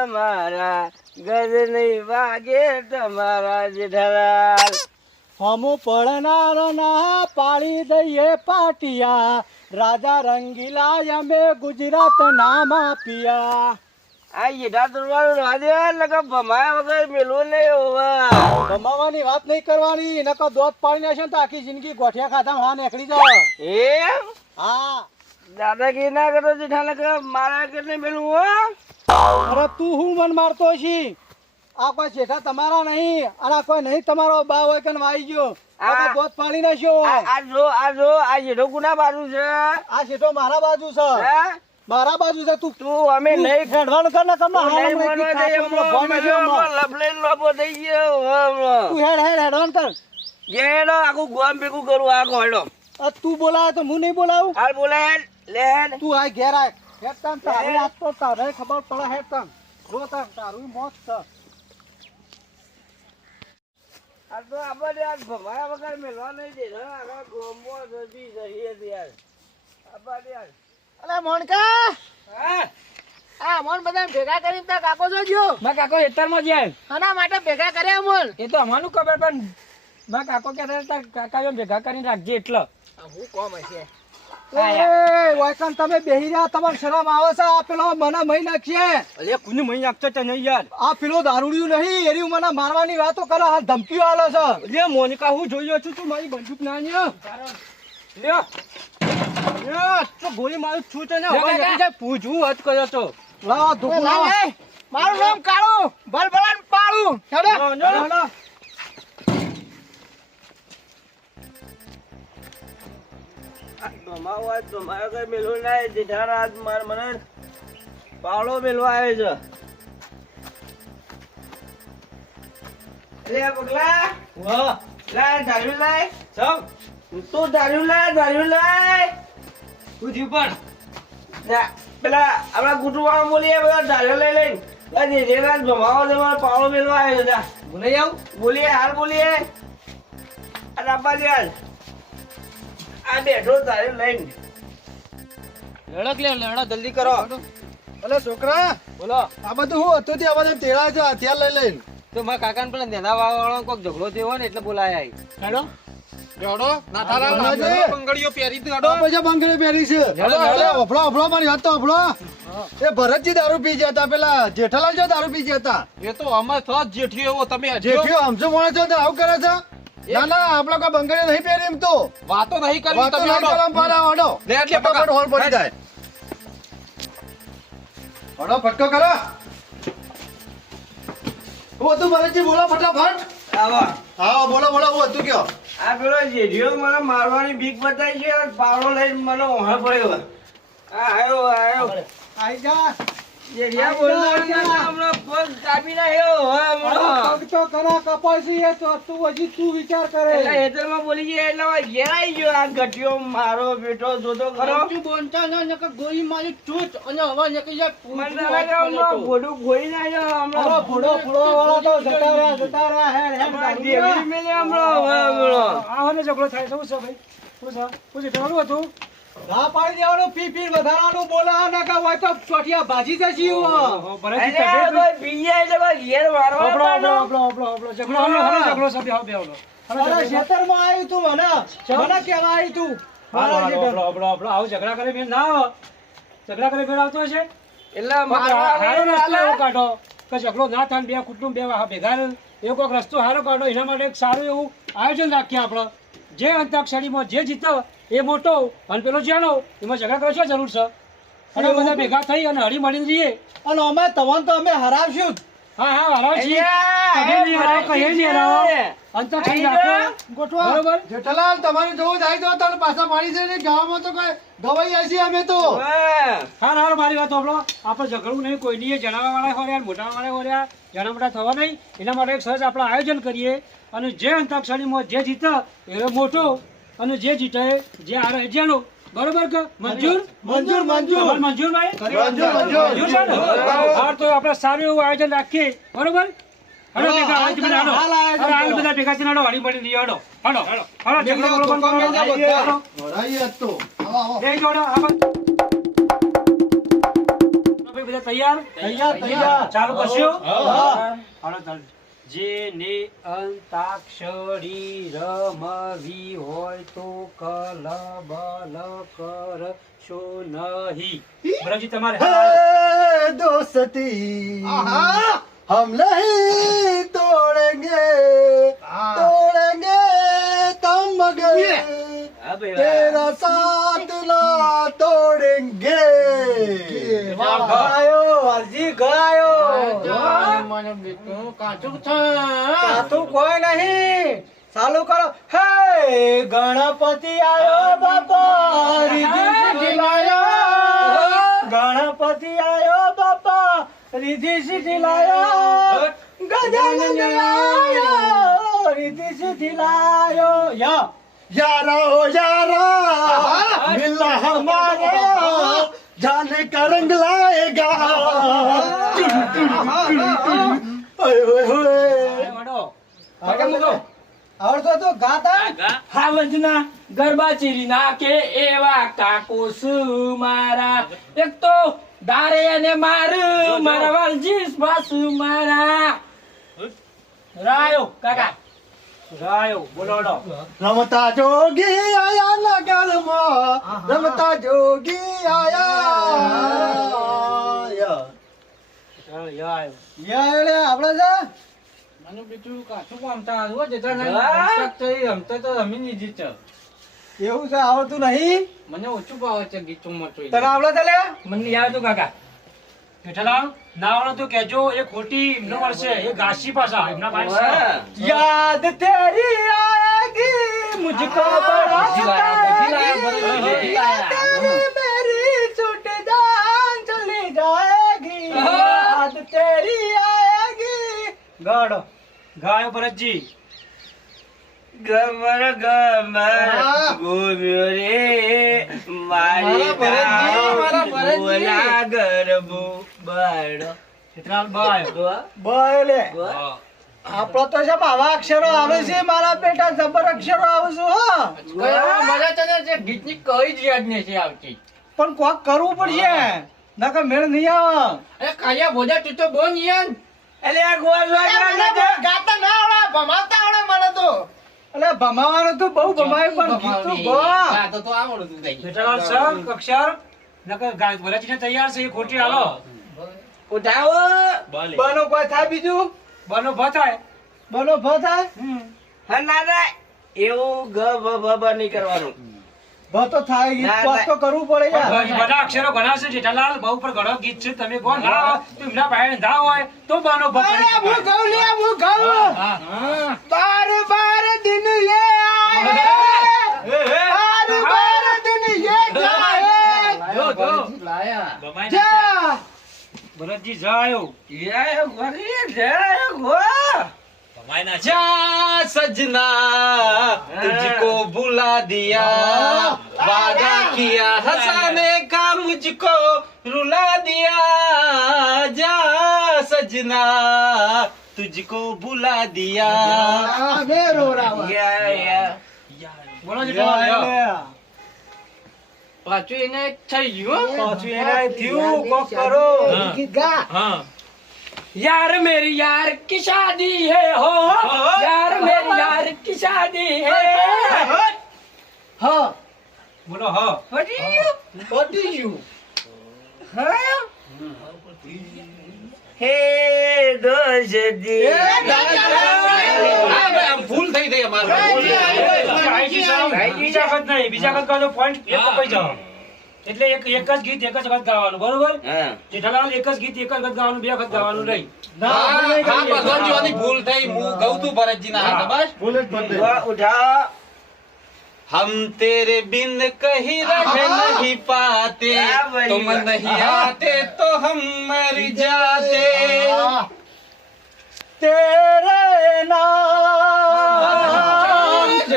તમારા ગજ નહીં વાગે તમારા જેઠાલાલ હમો પડનારના પાડી દઈએ પાટિયા રાજા રંગીલા અમે ગુજરાત નામ આપ્યા. આ જેઠા તરવાળું રાધે લગા ભમાયા વગર મેલું નહીં હોવા. કમાવાની વાત નહીં કરવાની, નકર દોત પાડી નાખશે ને તો આખી જિંદગી ગોઠિયા ખાધા હા નીકળી જાય. એમ હા દાદાગીરી ના કરો જેઠા લગા મારા કેટલે મેલું હો. અરે તું હું મન મારતો છી? આ કોઈ જેઠા તમારા નહીં અને આ કોઈ નહીં તમારો બા હોય કે આવી ગયો આ દોત પાડી નાખ્યો. આ જેઠો ગુના બાજુ છે. આ જેઠો મારા બાજુ છે. હે મારા બાજુ છે. તું અમે નહીં હેડવાનું કર ને તમને તું હેડવાનું કર. ગેડો આખું ગોમ ભેગું કરું આ ગોડો. તું બોલાવે તો હું નહીં બોલાવું. હાલ બોલાય લે તું આ ઘેર આય હેડતા તારે આજ તો તારે ખબર પડે હેડતા જો તારું મોત છે. આ તો આપણે આજ ભમાયા વગર મેલવા નહીં દે આખા ગોમો જતી જઈએ યાર આપણે યાર. અલે મોનકા હા આ મોન બધા ભેગા કરીને તા કાકો જોજો. મારા કાકો ખેતરમાં જાય આના માટે ભેગા કર્યા મોન. એ તો અમારું ખબર પણ મારા કાકો કહેતા હતા કાકા એમ ભેગા કરીને રાખજે એટલે હું કોમ હશે એ વાયકન તમે બેહી રહ્યા તમને શરમ આવે છે? આ પેલો મને મહી નાખશે. અરે કુને મહી નાખતો છે નહીં યાર. આ પેલો દારૂડિયું નહીં એરી મને મારવાની વાતો કરે આ ધમકીઓ આલે છે. લે મોનિકા હું જોઈ રહ્યો છું તું મારી બંદૂક ના લ્યો લ્યો લ્યો તો ગોળી મારું છું છે ને હવે નથી જાય પૂછવું હજ કર્યો તો લાવ ધોકો લાવ. મારું નામ કાળું ભલભલાન પાળું. હેડો ભમાયા વગર મેલવું ના જેઠા રાત માર મને પાવડો મેલવા આવે છે. લે પગલા વાહ લાય ધાર્યું લાય સમ તું ધાર્યું લાય તું જીવ પણ પેલા આપડા કુટુંબ બોલીએ બધા ધાર્યો લઈ લઈને જે રાત ભમાવો છે મારે પાવડો મેલવા આવે છે. બોલાઈ આવ બોલીએ હાલ બોલીએ અને આપવા હાલ આ બેઠો ધાર્યું લઈને લડક લે લડો જલ્દી કરો. અલે છોકરા બોલો આ બધું હું હતું ત્યાં બધા તેડા છે હથિયાર લઈ લઈને. તો મારા કાકાને પેલા નેના વાળો કોઈક ઝઘડો થયો ને એટલે બોલાયા હેડો હેડો ના થારા બંગડીઓ પહેરી તું આ પછી બંગડી પહેરી છે. હેડો અફળો મારી વાત તો અફળો. એ ભરતજી દારૂ પી ગયા હતા પેલા જેઠાલાલ જો દારૂ પી ગયા હતા. એ તો અમાર તો જેઠિયો એવો તમે જેઠિયો આમસો મોણે છો તો આવું કરે છે. ના ના આપડે કોઈ બંગડી નહીં પહેરી એમ તો વાતો નહીં કરી વાતો તમે નહીં કરવા પાડા હડો. લે એટલે ફટાફટ હોલ પડી જાય. હડો ફટકો કરો. હું હતું ભરતજી બોલો ફટાફટ. આવો હા બોલો બોલો હું હતું કયો. આ પેલો જેઠિયો મને મારવાની બીક બતાવી છે પાવડો લઈને મને ઓહળ પડ્યો. આ આવ્યો આઈ જા. જેઠિયા બોલતો હમણાં પગ કાપી નાખ્યો પગ તો કરા કપાસી એ તો તું હજી તું વિચાર કરે. એટલે હેતરમાં બોલી ગયા એટલે હવે ઘેર આવી ગયો આ ગઠિયો મારો બેટો જોતો ખરો. બોલતા ના નકર ગોળી મારી ચૂટ અને હવે નકર યાર મને તો લાગે હમણાં ભોડું ખોઈ નાખ્યો હમણાં. ફોડો વાળા તો જતા રહ્યા હેડ હમણાં દેવડી મેલે હમણાં. આવો ને ઝઘડો થાય શું છે ભાઈ શું છે શું છે તમારું હતું ઘા પાડી દેવાનું પી વધારાનું બોલા નકર હોય તો ચોટિયા ભાજી જશે ઓહો, બરાબર એટલે આ કોઈ પી જાય એટલે કોઈ ઘેર મારવા આપણો આવવાનો. ઝઘડો ઝઘડો સભ્ય હવે બેહો અરે ખેતરમાં આવ્યું તું મને કેવા આવ્યું તું મારા જેઠા. આવું ઝઘડા કરે મેં ના આવે ઝઘડા કરે મેળ આવતો હશે એટલે હારો મારવા રસ્તો એવો આવે. કાઢો કે ઝઘડો ના થાય ને બે કુટુંબ બે ભેગા રહે એવો કોઈક રસ્તો સારો કાઢો એના માટે એક સારું એવું આયોજન રાખીએ આપણે જે અંતાક્ષરીમાં જે જીતો એ મોટો અને પેલો જાણો એમાં ઝઘડા કરો શું જરૂર છે અને બધા ભેગા થઈ અને હળી મળીને જઈએ અને અમે તમને તો અમે હરાવશું જ. હા હરાવ છીએ અહીંયા, કહીએ નહીં હરાવો, કહીએ નહીં હરાવો. અંતાક્ષરી રાખો ગોઠવા બરોબર જેઠાલાલ તમારે જોવું જાય તો તને પાછા પાડી છે ને ગામમાં તો કઈ ગવાઈ આસી અમે તો હા. હાર મારી વાત સાંભળો આપણે ઝઘડવું નહીં કોઈ નહીં જણાવવા વાળા હોર્યા મોટા વાળા હોર્યા જણા મોટા થવા નહીં એના માટે એક સરસ આપણે આયોજન કરીએ અને જે અંતાક્ષરીમાં જે જીતે એ મોટો અને જે જીતે જે હારે જેનો બરોબર કે મંજૂર મંજૂર તમારે મંજૂર ભાઈ મંજૂર છે ને હાર તો આપણે સારું એવું આયોજન રાખીએ બરોબર હડો ભેગા હાલ બધા હડો હાલ બધા ભેગા થઈને હડો હળી મળી હડો હડો હડો ઝઘડો બરોબર કરો હરાઈએ જ તો આવો આવો એ જોડો આ બધા તૈયાર તૈયાર ચાલુ કરશું હા. હાલો ચાલો. જેને અંતાક્ષરી રમવી હોય તો કલબલ કરશો નહીં. બરાજી તમારે है दोस्ती हम नहीं तोड़ेंगे तम मगर હા ભાઈ तेरा साथ ना तोड़ेंगे ગયો અરજી ગયો કાતું કોઈ નહીં ચાલુ કરો હે ગણપતિ આયો બાપા રીધિ સીધી લાયો ગણપતિ આયો બાપા રીધિ સીધી લાયો ગજાનન આયો રીધિ સીધી લાયો यारा हो यारा मिला हमारा जाने का रंग लाएगा આવડતો તો ગાતા હા વંદના ગરબા ચીરી નાખે એવા કાકો મારા એક તો દારે અને મારું મારા વાલજી બાસુ મારા રાયો કાકા રાયો બોલોડો રમતા જોગી આયા નગરમાં રમતા જોગી આયા ચાલો યાર યાર આપણે છે મને બીજું કાઠું કામતા હો જતા નહીં તો રમતા તો રમી નહીં જીત એવું છે આવડતું નહીં મને ઓછું ભાવે છે ગીતો મતો તને આવડે છે લે મને યાદ હતું કાકા જેઠાલાલ ના આવડે તો કહેજો એ ખોટી એમનો વર્ષે એ ઘાસી પાછા એમના ભાઈ છે. याद तेरी आएगी मुझको बड़ा सताएगी तेरी मेरी छूट जान चली जाएगी याद तेरी आएगी गाड़ो ગાયો ભરતજી ગમર ગમર ઘૂમ્યો રે મારી બોલા ગરબો બાળો જેઠાલાલ બાયો બોલે આપણો તો છે આવા અક્ષરો આવે છે મારા બેટા જબર અક્ષરો આવે છે હો મને તને જે ગીતની કઈ જ યાદ નથી આવતી પણ કોક કરવું પડશે નકર મેળ નહીં આવે અરે કાયા બોજા તું તો બોલ યાર એટલે આ ગોળ ગાતા ના આવડે ભમાવતા આવડે મને તો એટલે ભમાવાનું તો બહુ ભમાય પણ ગીતું ગા તો આવડતું થઈ જેઠાલાલ સર અક્ષર નકર ભરતજીને તૈયાર છે એ ખોટી હાલો ઉઠાવો બનો કોઈ થાય બીજું બનો ભથાય બનો ભ થાય હા ના ના એવું ગ બ બ બ નહીં કરવાનું ભ તો થાય ગીત ના, કોક તો કરવું પડે યાર બધા અક્ષરો ઘણા છે જેઠાલાલ બહુ પર ઘણો ગીત છે તમે કહો ના તો એમના ભાઈ ના હોય તો બનો અરે હું ગાઉં લે હું ગાઉં બાર બાર દિન યે આए बार बार दिन ये जाए जा ભરતજી જાયો જય ગોરી જય ગો जा सजना तुझको बुला दिया वादा किया हंसाने का मुझको रुला दिया जा सजना तुझको बुला दिया मेरो रावा યા બોલો જેઠાલાલ પાછું એને થઈ ગયું પાછું એને થયું કોક કરો હા. ગીત ગા हाँ यार मेरी यार की शादी है हो यार मेरी यार की शादी है હા બોલો હ પતી ગયું હે દોષદી ભૂલ થઈ ગઈ અમારે બીજા વખત નહીં બીજા વખત કાઢો point એક કપાઈ જાવ એટલે એક જ ગીત એક જ વખત ગાવાનું બરોબર હા જેઠાલાલ એક જ ગીત એક જ વખત ગાવાનું બે વખત ગાવાનું નહીં ભૂલ થઈ હું ગૌ તું ભરતજી ના હાથે બસ બોલે જ બંધ ઉઠા हम तेरे बिन कहीं रह नहीं पाते तुम नहीं आते तो हम मर जाते तेरे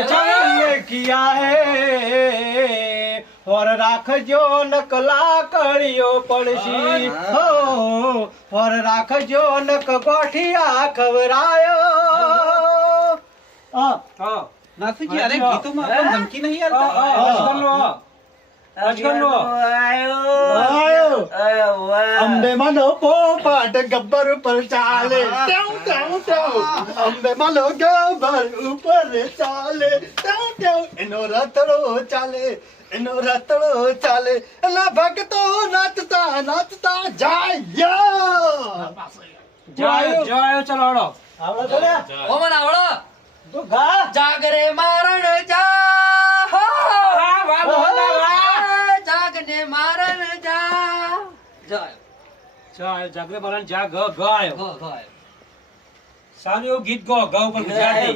नाम ये किया है और રાખજો નકલા કળિયો પડશી હો और રાખજો નક ગોઠિયા ખવરાયો હા નાથુજી અરે ગીતોમાં આપણે ધમકી નહીં આલતા હા અજગરનો. આયો. વાહ. અંબે માનો પોપટ ગબ્બર ઉપર ચાલે ટેવ ટેવ ટેવ અંબે માનો ગબ્બર ઉપર ચાલે ટેવ ટેવ એનો રતડો ચાલે એલા ભક્તો નાચતા નાચતા જાય જાયો ચલો હળો. આવડે તો લે ઓ મને આવડો તું ગા જાગરે મારણ જા જાગને મારણ જા જાગરે બોલાને જા ગ ગ આયો. ગાય સારું એવું ગીત ગો ગ ઉપર ગુજરાતી.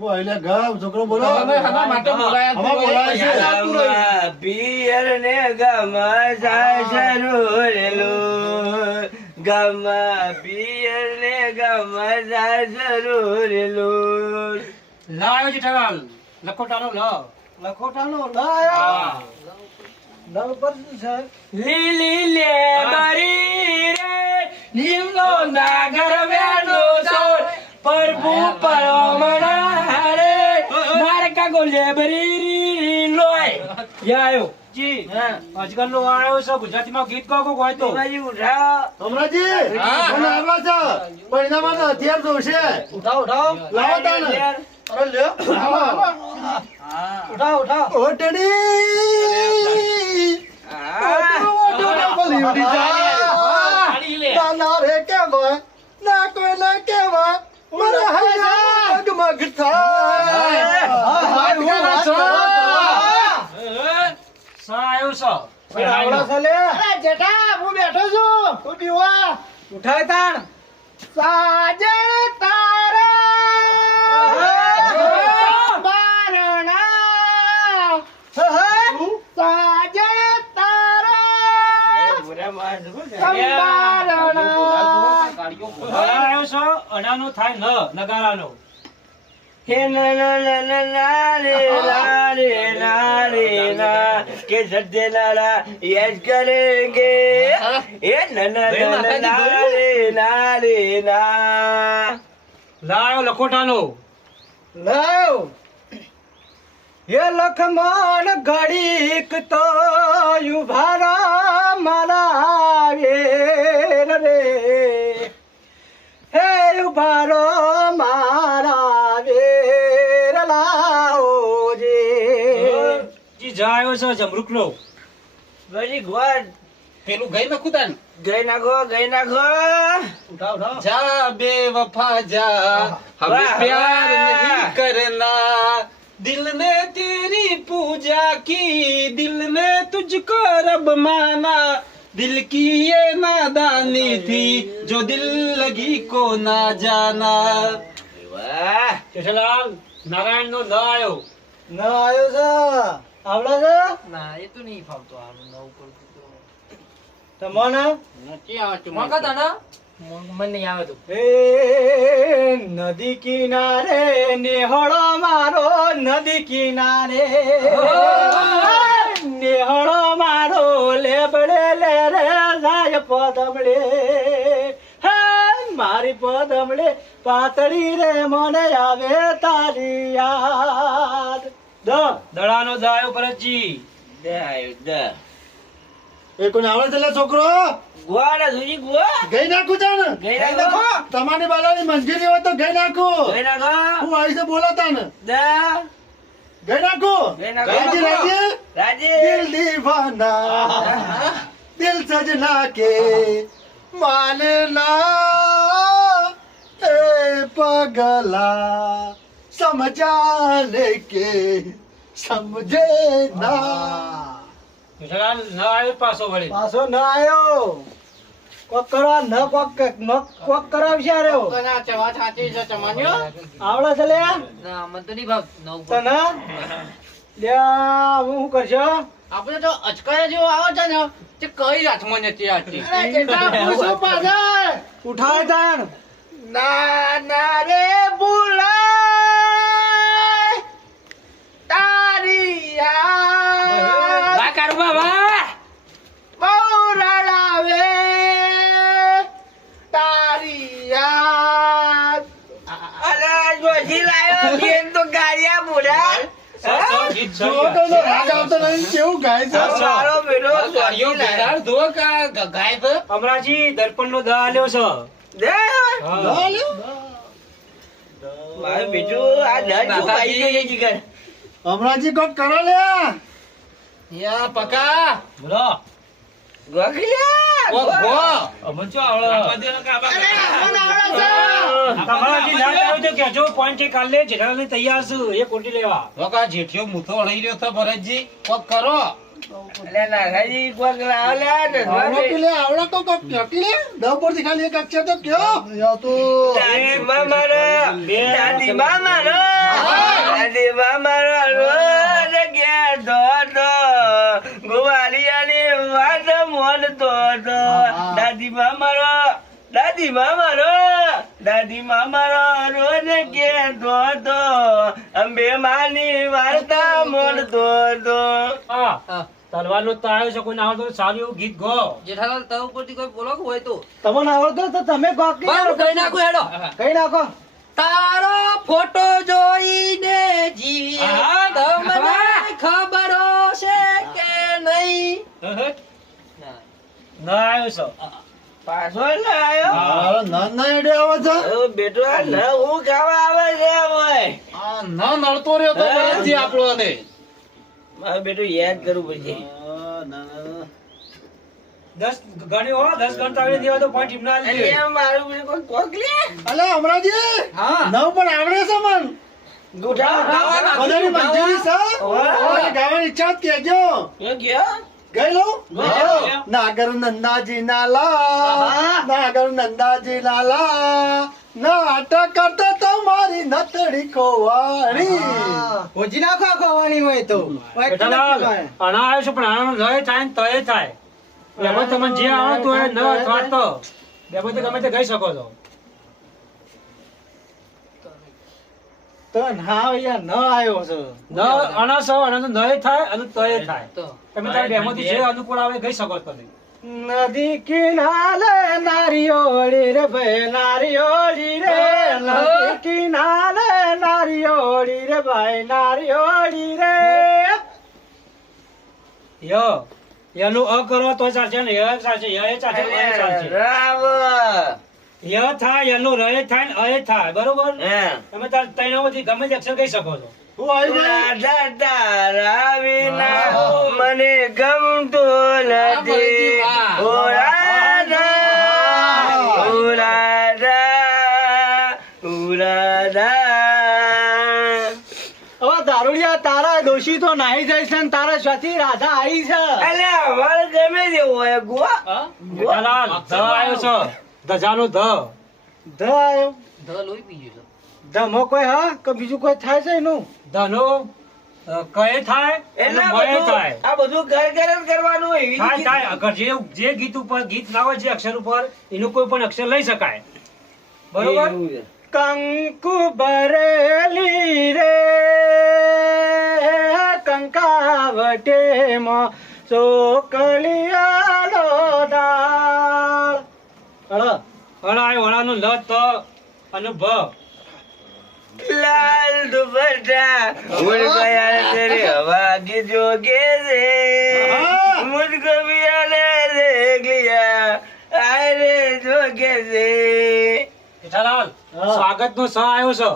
ઓ એટલે ગા છોકરો બોલો અમે હમા માટે બોલાયા હમા બોલાયા છે. ગામમાં પિયર ને ગામમાં જાય સરોરેલું. ગામમાં પિયર ને ગામમાં જાય સરોરેલું. લાયો જેઠાલાલ લખોટાનો લ. લખોટાનો લાયા નવ પર છે લીલી લે મારી રે નીમનો નાગર વેનો સોર પ્રભુ પરમણા રે માર કાગો લેબરી લોય યાયો જી અજગરનો આયો છે ગુજરાતીમાં ગીત ગાવો કોઈ તો. બાજુ ઉઠાવો. હમણાંજી મને આવવા છે પરિણામમાં હથિયાર જોશે ઉઠાવ લાવો તાને અરે લ્યો ઉઠાવ ઓટડી બોલી ઉડી જા ના રે કેવા ના કોઈ ના કેવા મરે હૈયા મગ થાય સા આયો છે. આવડા સાલે અરે જેઠા હું બેઠો છું તું દીવા ઉઠાય તાણ સાજે તારા બારણા સાજે તારા આયો છે અડાનો થાય ન નગારાનો. હે ના ના ના ના ના રે ના રે ના રે ના કે સદ્ય નારા યશ કરેંગે. એ ના ના ના ના રે ના રે ના. લાયો લખોટાનો. લાવ એ લખમણ ઘડીક તો યુભારા મારા વેર રે હે યુભારો મારા વેર લાવો રે જી જાયો છે જમરૂકનો. Very good. પેલું ગઈ નાખું તાન ગઈ નાખો ગઈ નાખો. ઉઠાવ जा बेवफा जा हमें वाह, प्यार वाह। नहीं करना दिल ने तेरी पूजा की दिल ने तुझको रब माना दिल की ये नादानी थी जो दिल लगी को ना जाना વાહ. જેઠાલાલ નારાયણ નો ન આયો. ન આવ્યો છે આવડે છે ના એ તો નહીં ફાવતો આ નવું પડતું તમને મગા તાના મને નહીં આવે તો એ નદી કિનારે નેહળો મારો નદી કિનારે નેહળો મારો લેબડે લે રે જાય પદમડે હે મારી પદમડે પાતળી રે મને આવે તારી યાદ દડાનો દાયો ભરતજી. દે આયો દે. એ કોને આવડે છે છોકરો ગુવા ના સુજી ગુવા. ગઈ નાખું છે ને ગઈ નાખો. તમારી બાલાની મંજૂરી હોય તો ગઈ નાખું ગઈ નાખો. હું આવી છે બોલાતા ને દે. ગઈ નાખું ગઈ નાખો. રાજી રાજી રાજી. દિલ દીવાના દિલ સजना के मानना ए पगला समझाने के समझे ना જેઠાલાલ ન આયો પાછો વળી. પાછો ના આયો કોક કરવા ન કોક કરાવશે રહ્યો આવડે છે લ્યા ના મને તો નહીં ભાવ નવું તને લ્યા હું શું કરશો આપણે તો અચકાયા જેવો આવે છે ને તે કઈ હાથમાં નથી આવતી ઉઠાય તાણ ના ના રે બુલાય તારી યાદ. વાહ કારુબા વાહ બહુ રડાવે તારી યાદ. અરે આ જોશી લાયો ઘેર તો ગાળિયા બુઢા. સર ગીત જો તો એનો રાગ આવતો નહીં, કેવું ગાય છે. મારો બેટો ગાડીઓ બિહાર ધો કા ગાય છે. અમરાજી દર્પણ નો દહ આલ્યો છે. દે. હા. ના લ્યો. મારો બેટો આ નર શું ખાઈ ગયો છે જીગર? હમણાંજી કોક કરો લ્યા. યા પકા બોલો ગોખલ્યા, ઓ ગો. ગો અમન ચો આવડે અમરાજી ના આવ્યો તો કહેજો, point એ કાલ લે, જેઠાલાલ તૈયાર છું એ કોટી લેવા. વકા જેઠિયો મુથો અડાઈ રહ્યો છે ભરતજી કોક કરો. અલે નાગાજી કોક લાવો લ્યા, નસવા આવડો બે. કે લે, આવડો તો કોક ક્યાંથી લે? દહ પરથી ખાલી એક અક્ષર તો કયો? યા તો દાદીમા મારો, દાદીમા મારો, દાદીમા મારો રોજ ઘેર દોડો, ગોવાળિયાની વાત મોનતો હતો. દાદીમા મારો, દાદીમા મારો, દાદીમા મારો રોજ ઘેર દોડો, અંબે માની વાર્તા મોનતો હતો. હા, તલવારનો તો આવ્યો છે, કોઈ ના આવડતું હોય તો સારું એવું ગીત ગો. જેઠાલાલ તવ ઉપરથી કોઈ બોલો કે હોય તો તમને આવડતો તો તમે કોક બસ કઈ નાખું હેડો. કઈ નાખો. તારો ફોટો જોઈને જીવી તમને ખબર છે કે નહીં. ના આવ્યો છે. પાછો ના આવ્યો? મારો નાના એડે આવે છે. હવે બેટો આ ન હું ખાવા આવે છે હવે. આ ન નડતો રહ્યો તો ભરતજી આપણો ને મારે બેટો યાદ કરવું પડશે. 10 ગણ્યો હો, 10 ગણતા આવડે દેવા તો point એમને આલી દે. અરે મારું બેટો કોઈ કોક લે. અલે હમણાંજી હા નવ પણ આવડે છે મન. ગુઠા બધાની મંજૂરી છે. ઓય, ગાવાની ઈચ્છા જ કહેજો. yo ગયો ગઈ લઉં? નાગર નંદાજી નાલા, નાગર નંદાજી લાલા, નાટક કરતો તો મારી નતડી ખોવાણી. હોજી નાખો ખવાની હોય તો જેઠાલાલ, આના આવ્યો છે પણ આનો લય થાય ને તય થાય. એમાં તમને જે આવડતું હોય ન અથવા તો બેમાંથી ગમે તે ગઈ શકો છો. તો ના યાર ન આવ્યો છે ન આના સૌ આના તો નય થાય અને તય થાય. તમે તારે બેમાંથી જે અનુકૂળ આવે ગઈ શકો છો તમે. નદી કિનારે નારિયોળી રે ભાઈ નારિયોળી રે નદી કિનારે નારિયોળી રે ભાઈ નારિયોળી રે યો એનું અ કરો તો ચાલશે ને ય ચાલશે ય એ ચાલશે અ એ ચાલશે. રામ ય થાય એનું રય થાય ને અય થાય બરોબર. હે તમે તાર તૈનામાંથી ગમે તે અક્ષર કહી શકો છો. હું આવી ભાઈ. રાધા તારા વિના મને ગમતું નથી. ઓ રાધા, ઓ રાધા, ઓ રાધા. હવે દારૂડિયા તારા દોષી તો નાહી જાય છે ને તારા સ્વાથી રાધા આવી છે અલે અમારે ગમે તેવું હોય ગો. જેઠાલાલ, ધ આવ્યો છે. ધજાનો ધ. ધ આવ્યો ધ લોહી પી ગયો ધમો કોઈ હા કે બીજું કોઈ થાય છે એનું ધનો કય થાય એટલે અને આ મય થાય. બધું ઘર ઘર જ કરવાનું હોય એવી થાય રીતે. થાય અગર જે ગીત ઉપર ગીત ના હોય જે અક્ષર ઉપર એનું કોઈ પણ અક્ષર લઈ શકાય બરોબર. એવું છે. કંકુ ભરેલી રે કંકાવટે માં ચોકલિયાનો દાળ હળાય વળાનું લ ત અને ભ. लाल दुपट्टा उड़ गया तेरे हवा की जोगे से मुझको भी आने देख लिया आए रे जोगे से. જેઠાલાલ, સ્વાગતનો સ આવ્યો છે.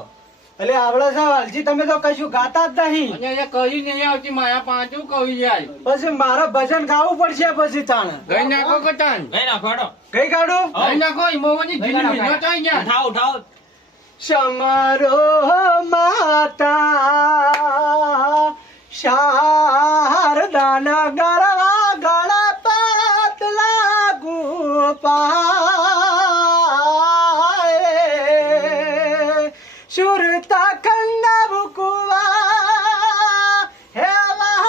એટલે આપડે વાલજી તમે તો કશું ગાતા જ નહીં અહીંયા કહી નહીં આવતી માયા પાંચું કહી જાય પછી મારે ભજન ગાવું પડશે પછી તાણ ગઈ નાખો કટાન કઈ કાઢું ગઈ નાખો ઈમોની જીની મિનો ચાઈ ગયા સમરો માતા શારદાન ગરવા ગણપત લાગુ પાય સુરતા ખંડ બુકવા હેવા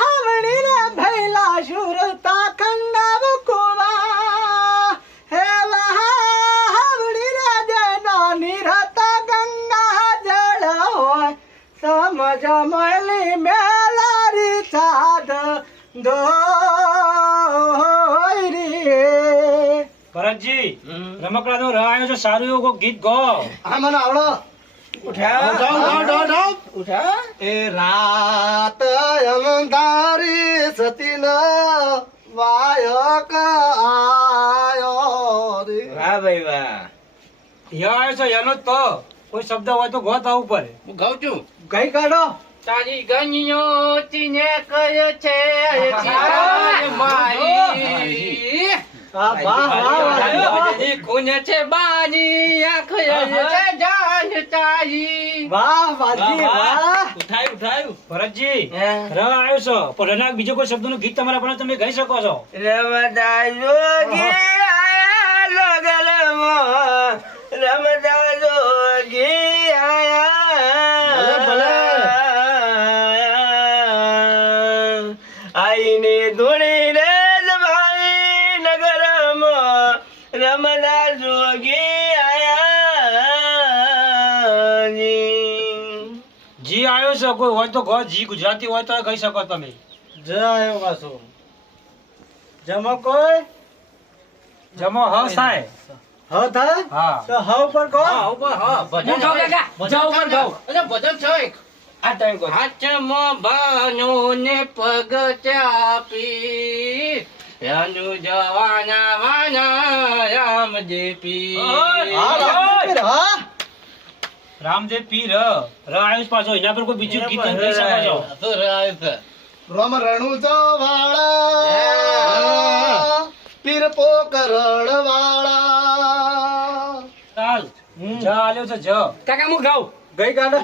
હમણી રે ભૈલા સુરતા ખંડ બુકવા હેવા હમણી રે જેના નિરત ગંગા જળ હોય સમજ મળી મેલારી સાધ દોરી ભરતજી, રમકડાનો ર આવ્યો છે. સારું એવું કોક ગીત ગો. હા મને આવડો. ઉઠાવ ઉઠાવ. ઉઠાવ એ રાત અંધારી સતી ન વાયક આયો રે. વાહ ભાઈ વાહ યા આવ્યો છે એનો જ તો કોઈ શબ્દ હોય તો ગોત આવું પડે હું ગાઉં છું કઈ કાઢો. તારી ગણીઓ ચીને કયો છે મારી હા, વાહ, વાહ, વાહ. કોને છે બાની આંખ છે જાન તારી વાહ, વાજી, વાહ. ઉઠાયું ભરતજી હે? ર આવ્યો છો પણ રના બીજો કોઈ શબ્દનું ગીત તમારા પણ તમે ગાઈ શકો છો રમતા જોગી આયા લગનમાં રમતા જોગી ભલે, આયા આઈને ધૂણી રે ભાઈ નગરમાં રમતા જોગી આયા જી આવ્યો છે કોઈ હોય તો ગો જી ગુજરાતી હોય તો ગાઈ શકો તમે જય આયો પાછો. જમો કોઈ જમો હ સાય હ થાય હા તો હ ઉપર કહો. હું ગાઉં કાકા જાઉં પણ ગાઉં આ ટાઈમ કહો હાથમાં બાનો ને પગ ચાપી એનું જવાના વાના રામ જેપી હા, રામદેવ, હા. રામદેવ પીર ર આવ્યો છે પાછો એના પર કોઈ બીજું ગીત તમે ગાઈ શકો છો રોમ રણુજો વાળા પીર પોકરણ વાળા. ચાલ જ આલ્યો છે જ કાકા હું ગાઉં ગઈ કાઢો.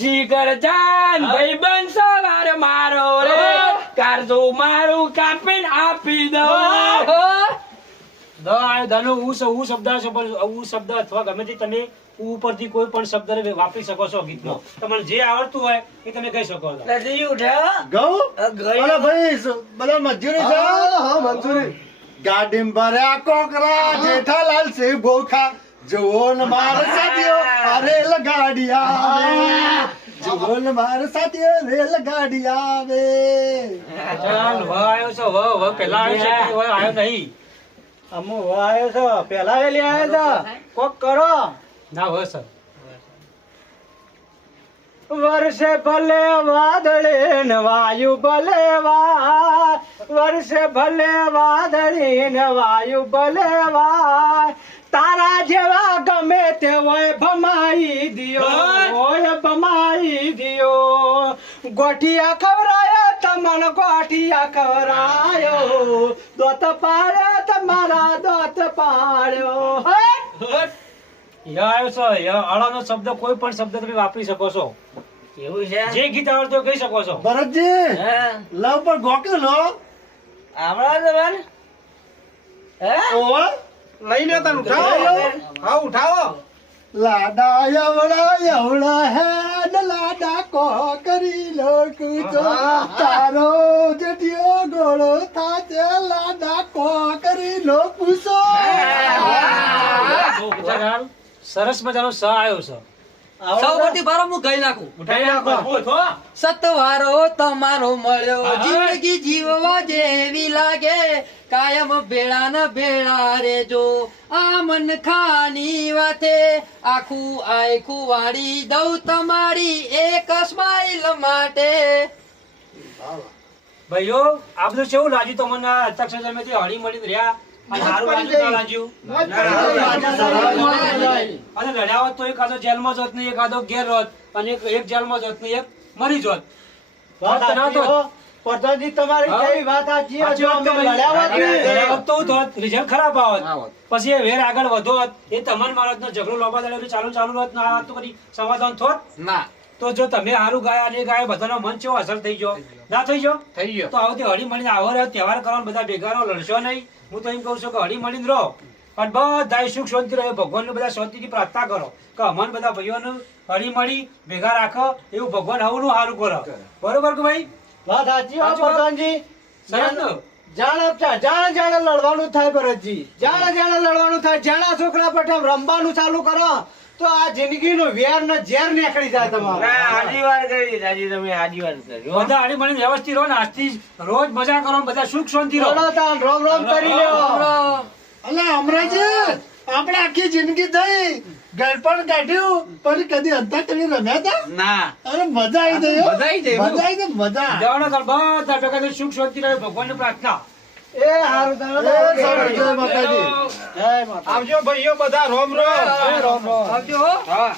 જીગર જાન ભાઈબંધ સવાર મારો રે કારજો મારું કાપીને આપી દો દ આવ્યો દનો ઉ શબ્દ છે પણ ઉ શબ્દ અથવા ગમે તે તમે ઉ ઉપરથી કોઈ પણ શબ્દને વાપરી શકો છો ગીતમાં તમને જે આવડતું હોય એ તમે કહી શકો છો નથી ઉઠાવ ગૌ ગઈ અલા ભાઈ બધા મંજૂરી છે. હા, મંજૂરી. ગાડીમાં ભર્યા કોકરા જેઠાલાલ છે ભોખા જુઓન માર સાથીઓ આ રેલ ગાડી આવે. જુઓન માર સાથીઓ રેલ ગાડી આવે. ચાલ વ આવ્યો છે વ પેલા આવ્યો છે કે વ આવ્યો નહીં અમુ આવ્યો છો પેલા વેલી આવ્યો છો કોક કરો. ના વ સર વર્ષે ભલે વાદળે ને વાયુ ભલે વાય વર્ષે ભલે વાદળી ને વાયુ ભલે વાય તારા જેવા ગમે તે હોય ભમાઈ દિયો હોય ભમાઈ દિયો ગોઠિયા ખવરાયો તમન ગોઠિયા ખવરાયો દોત પાડ્યો તમારા દોત પાડ્યો હે ય આવ્યો છે ય અળાનો શબ્દ કોઈ પણ શબ્દ તમે વાપરી શકો છો એવું છે જે ગીત આવડતું હોય કહી શકો છો ભરતજી હે લવ પર ગોકેલો આવડા તમારે હે ઓવા લઈને તને ઉઠાવો હા ઉઠાવો લાડા એવડા એવડા હે ને લાડા કો કરી લોકું તો તારો જટિયો ગોળો થાચે લાડા કો કરી લોકું સો. સરસ મજાનો સ આવ્યો છે સૌથી બારો હું ગઈ નાખું ઉઠાઈ નાખો સતવારો તમારો મળ્યો જિંદગી જીવવા જેવી લાગે કાયમ ભેળા ન ભેળા રેજો આ મન ખાની વાતે આખું આખું વાળી દઉં તમારી એક સ્માઈલ માટે ભાઈઓ આ બધું કેવું લાગ્યું તમને અક્ષર જન્મેથી હળી મળી રહ્યા અને સારું લાગ્યું ના લાગ્યું અને લડ્યા તો એકાદો જેલમાં જોત ને એકાદો ઘેર રોત અને એક જેલમાં જોત ને એક મરી જોત વાત સાચી હો. પ્રધાનજી તમારી કેવી વાત સાચી હો. જો અમે લડ્યા હોત ને. લડ્યા તો થોત રિઝલ્ટ ખરાબ આવત પછી એ વેર આગળ વધોત એ તમાર મારત નો ઝઘડો લોબા દાડે ચાલુ રહત ના આ તો કરી સમાધાન થોત ના તો જો તમે સારું ગાયા અને ગાય બધાનો મન ચેવો અસર થઈ ગયો ના થઈ ગયો થઈ ગયો તો આવતી હળી મળીને આવો રહ્યો તહેવાર કરવાનો બધા ભેગા રહો લડશો નહીં હું તો એમ કહું છું કે હળી મળીને રહો અને બધા સુખ શાંતિ રહે ભગવાનને બધા શાંતિથી પ્રાર્થના કરો કે અમન બધા ભાઈઓને હળી મળી ભેગા રાખો એવું ભગવાન હવનું સારું કરો બરોબર કે ભાઈ વાત સાચી હો પ્રધાનજી. સરસ ને? જાણે લડવાનું થાય ભરતજી જાણે લડવાનું થાય જાણા છોકરા પઠામ રમવાનું ચાલુ કરો તો આ જિંદગીનો વેર ને ઝેર નીકળી જાય તમારે. ના આજી વાર કરી દાદી તમે આજી વાર કરી બધા હળી મળીને વ્યવસ્થિત રહો ને આજથી રોજ મજા કરો ને બધા સુખ શાંતિ રહો લડો તાન, રોમ રોમ કરી લેવો. અલા અમરાજી આપણે આખી જિંદગી થઈ ગળપણ કાઢ્યું પણ કદી અંતાક્ષરી રમ્યા હતા? ના અરે મજા આવી ગઈ હો. મજા આવી જાય એવું? મજા આવી ગઈ, મજા. જવાના ઘર બધા ટકાથી સુખ શાંતિ રહે ભગવાનની પ્રાર્થના. એ સારું, જય માતાજી. આવજો ભાઈઓ બધા રોમ રોમ આવજો હો. હા